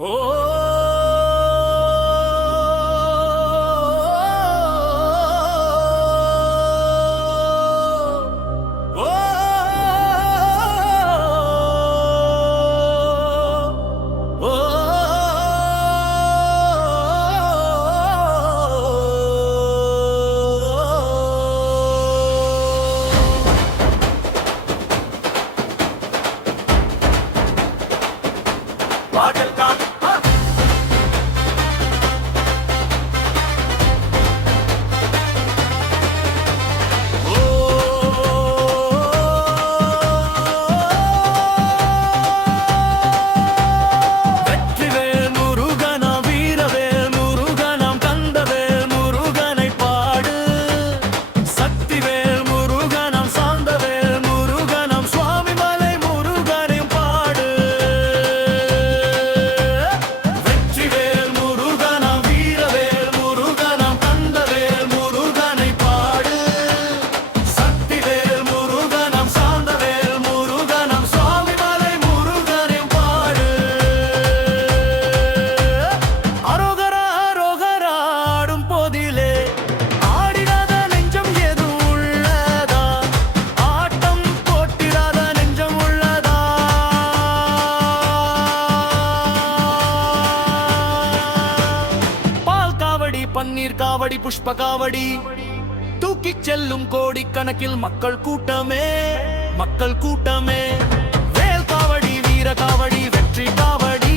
Oh! பன்னீர் காவடி புஷ்ப காவடி. தூக்கி செல்லும் கோடி கணக்கில் மக்கள் கூட்டமே மக்கள் கூட்டமே. வேல் காவடி வீர காவடி வெற்றி காவடி.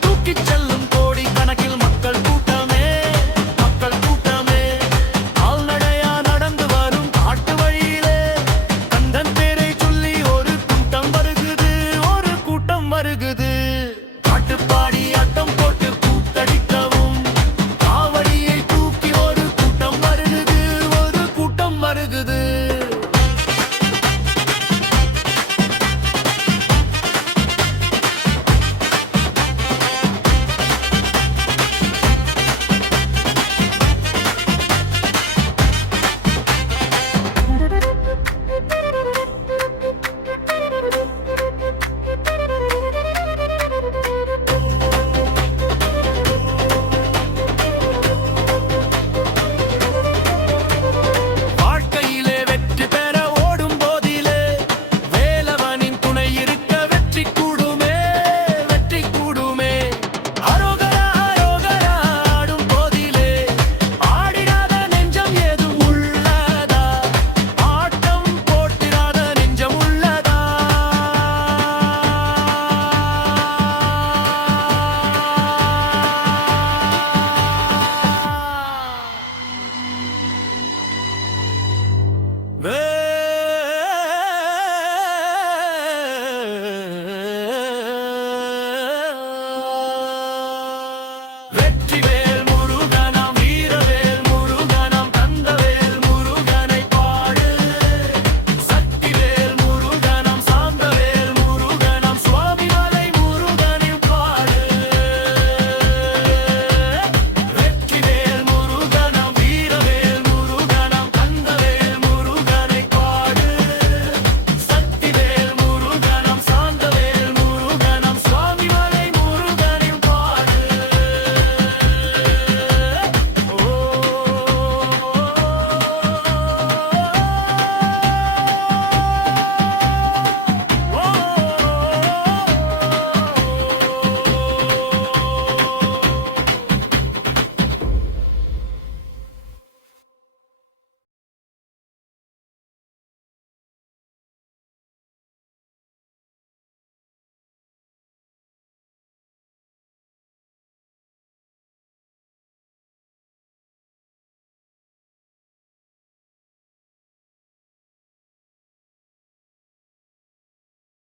தூக்கி செல்லும் கோடி கணக்கில் மக்கள் கூட்டமே மக்கள் கூட்டமே. கால்நடையா நடந்து வரும் காட்டு வழியிலே கந்தன் பேரை சொல்லி ஒரு கூட்டம் வருகுது ஒரு கூட்டம் வருகுது.